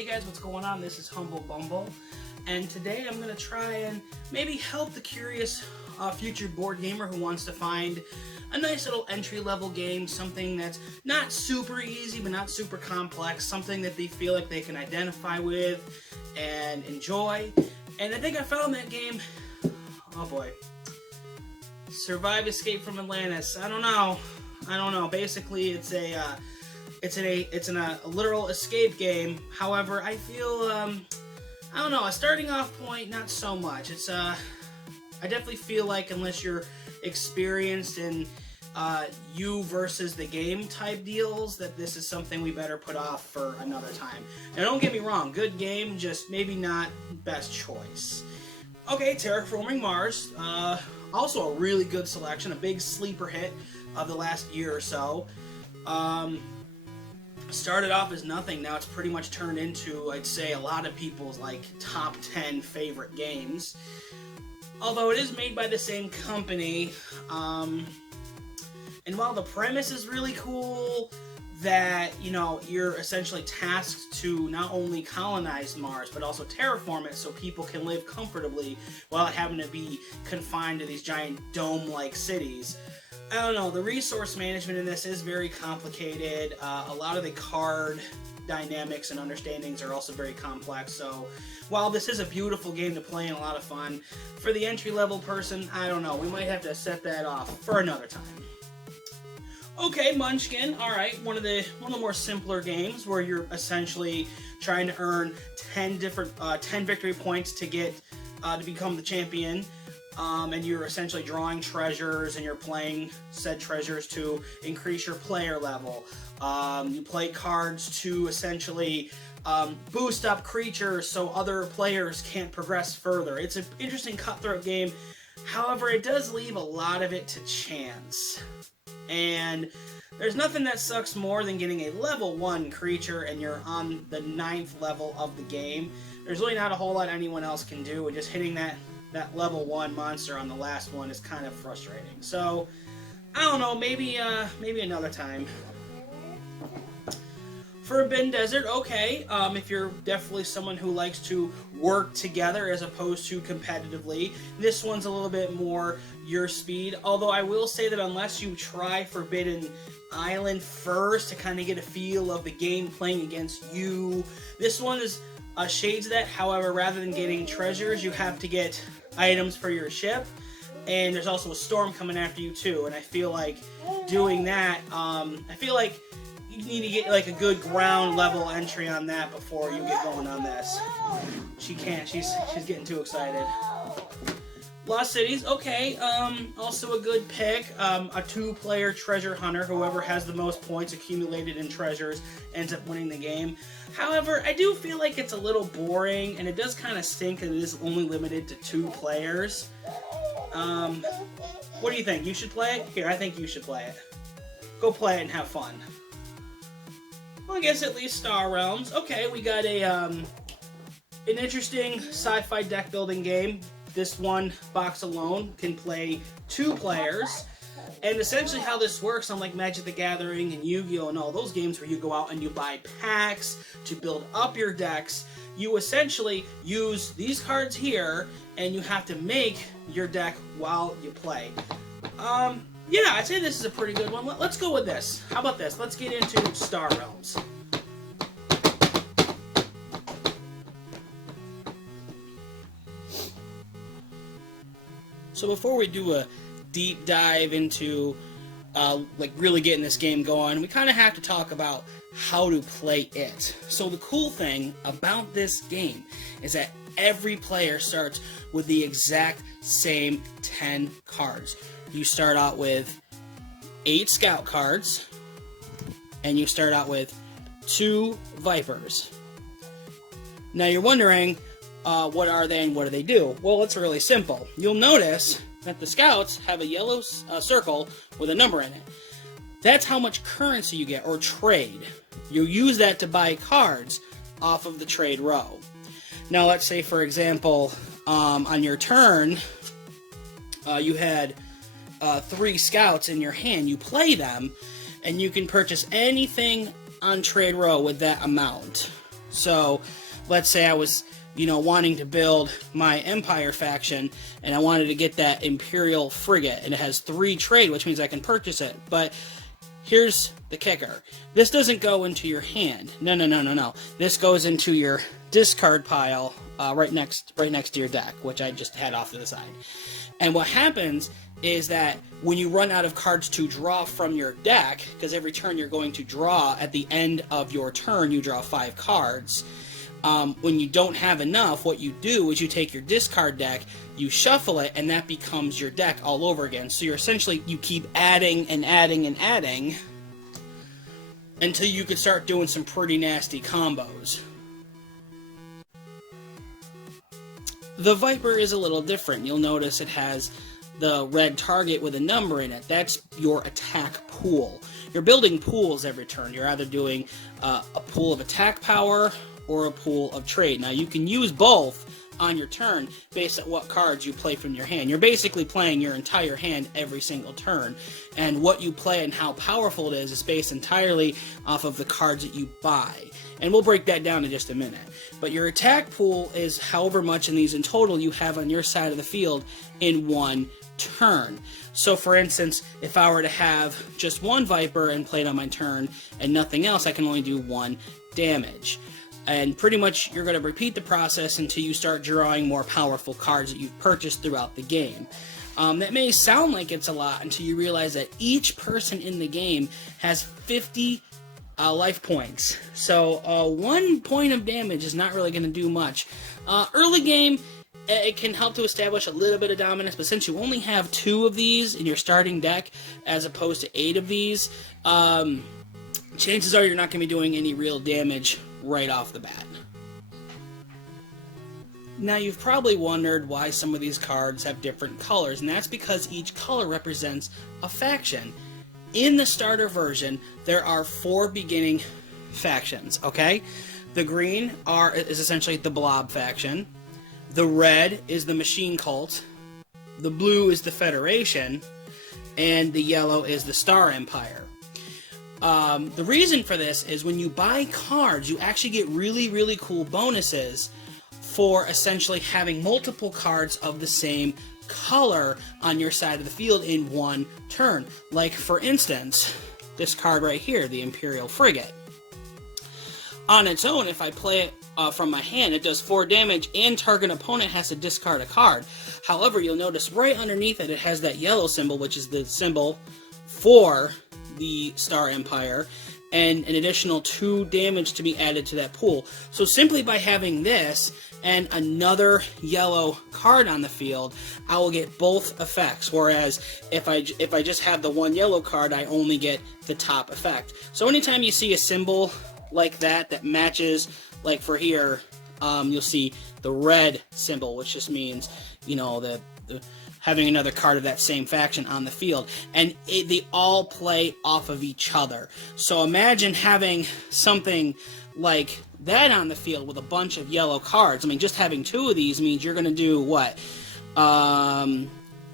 Hey guys, what's going on? This is Humble Bumble, and today I'm going to try and maybe help the curious future board gamer who wants to find a nice little entry-level game, something that's not super easy but not super complex, something that they feel like they can identify with and enjoy. And I think I found that game. Oh boy. Survive Escape from Atlantis. I don't know. Basically, it's a literal escape game. However, I feel I don't know, a starting off point, not so much. I definitely feel like unless you're experienced in you versus the game type deals, that this is something we better put off for another time. Now, don't get me wrong, good game, just maybe not best choice. Okay, Terraforming Mars. Also a really good selection, a big sleeper hit of the last year or so. Started off as nothing, now it's pretty much turned into, I'd say, a lot of people's top 10 favorite games. Although it is made by the same company, and while the premise is really cool, that, you're essentially tasked to not only colonize Mars, but also terraform it so people can live comfortably without having to be confined to these giant dome-like cities. I don't know, the resource management in this is very complicated. A lot of the card dynamics and understandings are also very complex, so while this is a beautiful game to play and a lot of fun, for the entry-level person, I don't know, we might have to set that off for another time. Okay, Munchkin. All right, one of the more simpler games where you're essentially trying to earn 10 victory points to get to become the champion, and you're essentially drawing treasures and you're playing said treasures to increase your player level. You play cards to essentially boost up creatures so other players can't progress further. It's an interesting cutthroat game. However, it does leave a lot of it to chance. And there's nothing that sucks more than getting a level 1 creature and you're on the 9th level of the game. There's really not a whole lot anyone else can do, and just hitting that level 1 monster on the last one is kind of frustrating. So, I don't know, maybe another time. Forbidden Desert, okay, if you're definitely someone who likes to work together as opposed to competitively, this one's a little bit more your speed, although I will say that unless you try Forbidden Island first to kind of get a feel of the game playing against you, this one is shades of that. However, rather than getting treasures, you have to get items for your ship, and there's also a storm coming after you too, and I feel like doing that, you need to get a good ground level entry on that before you get going on this. She can't. She's getting too excited. Lost Cities, okay. Also a good pick. A 2-player treasure hunter. Whoever has the most points accumulated in treasures ends up winning the game. However, I do feel like it's a little boring, and it does kind of stink that it is only limited to 2 players. What do you think? You should play it? Here, I think you should play it. Go play it and have fun. Well, I guess at least Star Realms. Okay, we got an interesting sci-fi deck building game. This one box alone can play 2 players. And essentially how this works, unlike Magic the Gathering and Yu-Gi-Oh! And all those games where you go out and you buy packs to build up your decks, you essentially use these cards here, and you have to make your deck while you play. Yeah, I'd say this is a pretty good one. Let's go with this. How about this? Let's get into Star Realms. So before we do a deep dive into really getting this game going, we kind of have to talk about how to play it. So the cool thing about this game is that every player starts with the exact same 10 cards. You start out with 8 scout cards, and you start out with 2 vipers. Now you're wondering, what are they and what do they do? Well, it's really simple. You'll notice that the scouts have a yellow circle with a number in it. That's how much currency you get, or trade. You use that to buy cards off of the trade row. Now let's say, for example, on your turn, you had 3 scouts in your hand. You play them, and you can purchase anything on Trade Row with that amount. So let's say I was, wanting to build my Empire faction, and I wanted to get that Imperial frigate, and it has 3 trade, which means I can purchase it. But here's the kicker. This doesn't go into your hand. No. This goes into your discard pile right next to your deck, which I just had off to the side. And what happens is that when you run out of cards to draw from your deck, because every turn you're going to draw, at the end of your turn you draw 5 cards. When you don't have enough, what you do is you take your discard deck, you shuffle it, and that becomes your deck all over again. So you keep adding and adding and adding until you can start doing some pretty nasty combos. The Viper is a little different. You'll notice it has the red target with a number in it. That's your attack pool. You're building pools every turn. You're either doing a pool of attack power or a pool of trade. Now, you can use both on your turn based on what cards you play from your hand. You're basically playing your entire hand every single turn, and what you play and how powerful it is based entirely off of the cards that you buy. And we'll break that down in just a minute. But your attack pool is however much in these in total you have on your side of the field in one turn. So for instance, if I were to have just one Viper and play it on my turn and nothing else, I can only do 1 damage. And pretty much you're going to repeat the process until you start drawing more powerful cards that you've purchased throughout the game. That may sound like it's a lot until you realize that each person in the game has 50 life points. So 1 point of damage is not really going to do much. Early game, it can help to establish a little bit of dominance, but since you only have 2 of these in your starting deck as opposed to 8 of these, chances are you're not going to be doing any real damage right off the bat. Now, you've probably wondered why some of these cards have different colors, and that's because each color represents a faction. In the starter version, there are 4 beginning factions, okay? The green is essentially the Blob faction. The red is the Machine Cult. The blue is the Federation. And the yellow is the Star Empire. The reason for this is when you buy cards, you actually get really, really cool bonuses for essentially having multiple cards of the same color on your side of the field in one turn. Like, for instance, this card right here, the Imperial Frigate. On its own, if I play it from my hand, it does 4 damage and target opponent has to discard a card. However, you'll notice right underneath it, it has that yellow symbol, which is the symbol for the Star Empire, and an additional 2 damage to be added to that pool. So simply by having this and another yellow card on the field, I will get both effects, whereas if I just have the 1 yellow card, I only get the top effect. So anytime you see a symbol like that matches, like for here, you'll see the red symbol, which just means, the having another card of that same faction on the field, and they all play off of each other. So imagine having something like that on the field with a bunch of yellow cards. I mean, just having 2 of these means you're going to do what?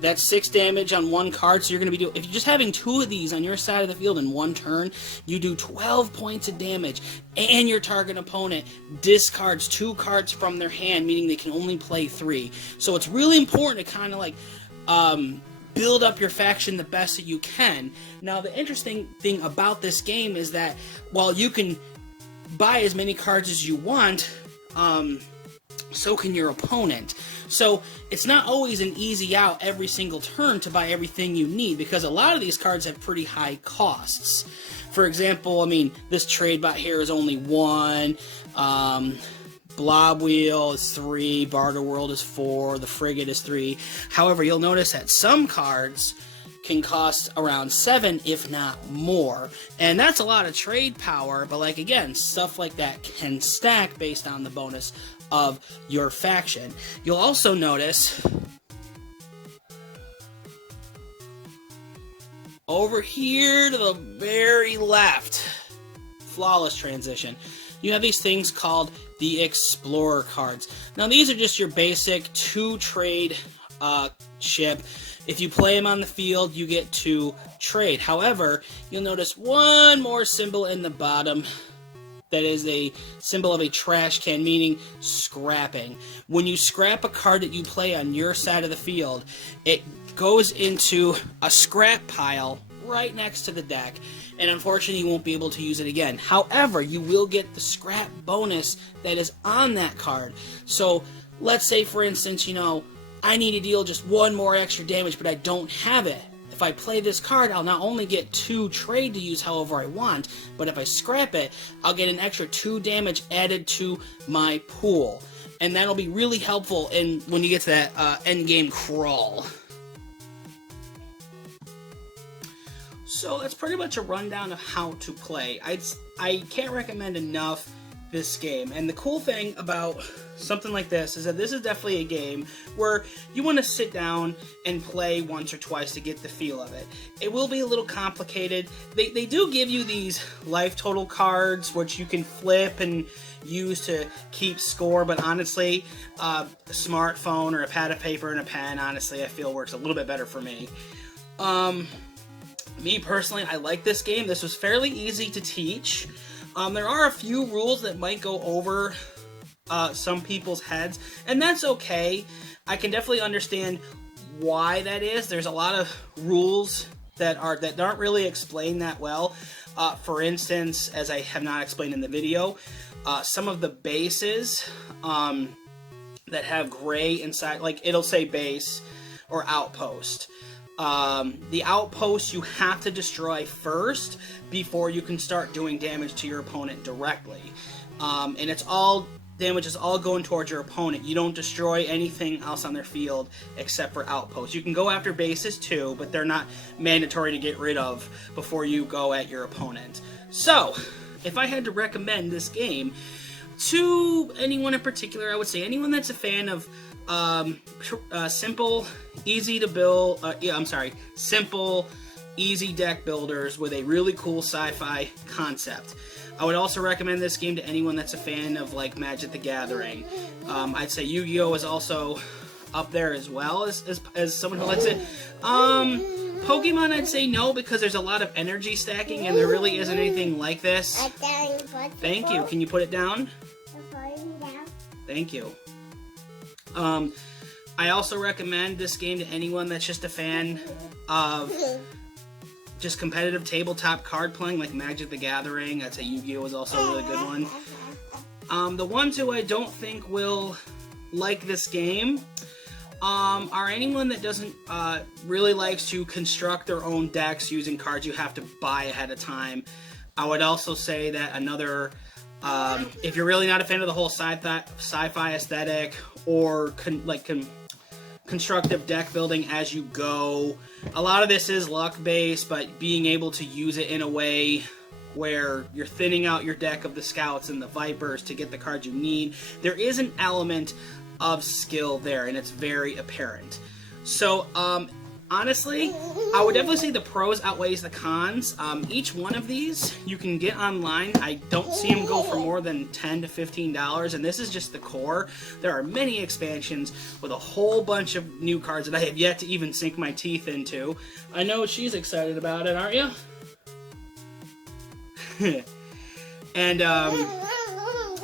That's 6 damage on 1 card, so you're going to be doing... If you're just having 2 of these on your side of the field in 1 turn, you do 12 points of damage, and your target opponent discards 2 cards from their hand, meaning they can only play 3. So it's really important to kind of like build up your faction the best that you can. Now, the interesting thing about this game is that while you can buy as many cards as you want, so can your opponent. So it's not always an easy out every single turn to buy everything you need, because a lot of these cards have pretty high costs. For example, I mean, this trade bot here is only 1, Blob Wheel is 3, Barter World is 4, the Frigate is 3. However, you'll notice that some cards can cost around 7, if not more. And that's a lot of trade power, but like, again, stuff like that can stack based on the bonus of your faction. You'll also notice over here to the very left, flawless transition, you have these things called the Explorer cards. Now, these are just your basic 2 trade ship. If you play them on the field, you get to trade. However, you'll notice one more symbol in the bottom that is a symbol of a trash can, meaning scrapping. When you scrap a card that you play on your side of the field, it goes into a scrap pile right next to the deck, and unfortunately you won't be able to use it again. However, you will get the scrap bonus that is on that card. So let's say, for instance, I need to deal just one more extra damage, but I don't have it. If I play this card, I'll not only get 2 trade to use however I want, but if I scrap it, I'll get an extra 2 damage added to my pool. And that'll be really helpful when you get to that endgame crawl. So that's pretty much a rundown of how to play. I can't recommend enough this game. And the cool thing about something like this is that this is definitely a game where you want to sit down and play once or twice to get the feel of it. It will be a little complicated. They do give you these life total cards, which you can flip and use to keep score, but honestly, a smartphone or a pad of paper and a pen, honestly, I feel works a little bit better for me. Me personally, I like this game. This was fairly easy to teach. There are a few rules that might go over some people's heads, and that's okay. I can definitely understand why that is. There's a lot of rules that aren't really explained that well. For instance, as I have not explained in the video, some of the bases that have gray inside, like it'll say base or outpost. The outpost you have to destroy first before you can start doing damage to your opponent directly. And damage is all going towards your opponent. You don't destroy anything else on their field except for outposts. You can go after bases too, but they're not mandatory to get rid of before you go at your opponent. So, if I had to recommend this game to anyone in particular, I would say anyone that's a fan of simple, easy to build, simple, easy deck builders with a really cool sci-fi concept. I would also recommend this game to anyone that's a fan of like Magic the Gathering. I'd say Yu-Gi-Oh! Is also up there as well as someone who likes it. Pokemon, I'd say no, because there's a lot of energy stacking and there really isn't anything like this. Thank you. Can you put it down? Thank you. I also recommend this game to anyone that's just a fan of just competitive tabletop card playing like Magic the Gathering. I'd say Yu-Gi-Oh! Is also a really good one. The ones who I don't think will like this game are anyone that doesn't really likes to construct their own decks using cards you have to buy ahead of time. I would also say that another, if you're really not a fan of the whole sci-fi aesthetic or constructive deck building as you go, a lot of this is luck based, but being able to use it in a way where you're thinning out your deck of the Scouts and the Vipers to get the cards you need, there is an element of skill there, and it's very apparent. So, honestly, I would definitely say the pros outweighs the cons. Each one of these you can get online. I don't see them go for more than $10 to $15, and this is just the core. There are many expansions with a whole bunch of new cards that I have yet to even sink my teeth into. I know she's excited about it, aren't you? And,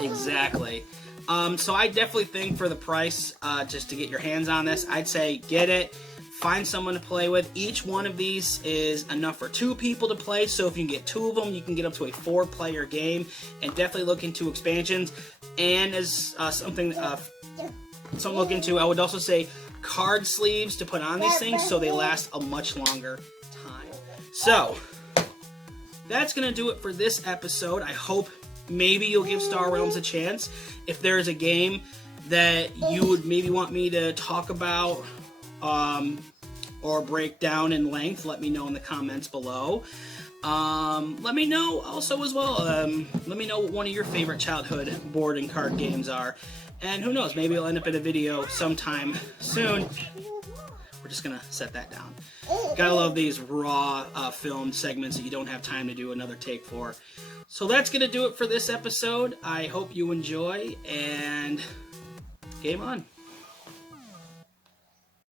exactly. So I definitely think for the price, just to get your hands on this, I'd say get it. Find someone to play with. Each one of these is enough for 2 people to play, so if you can get 2 of them, you can get up to a 4-player game, and definitely look into expansions. And as something to look into, I would also say card sleeves to put on these things so they last a much longer time. So, that's going to do it for this episode. I hope maybe you'll give Star Realms a chance. If there's a game that you would maybe want me to talk about or break down in length, let me know in the comments below. Let me know also as well, let me know what one of your favorite childhood board and card games are. And who knows, maybe it'll end up in a video sometime soon. We're just going to set that down. Gotta love these raw filmed segments that you don't have time to do another take for. So that's going to do it for this episode. I hope you enjoy, and game on.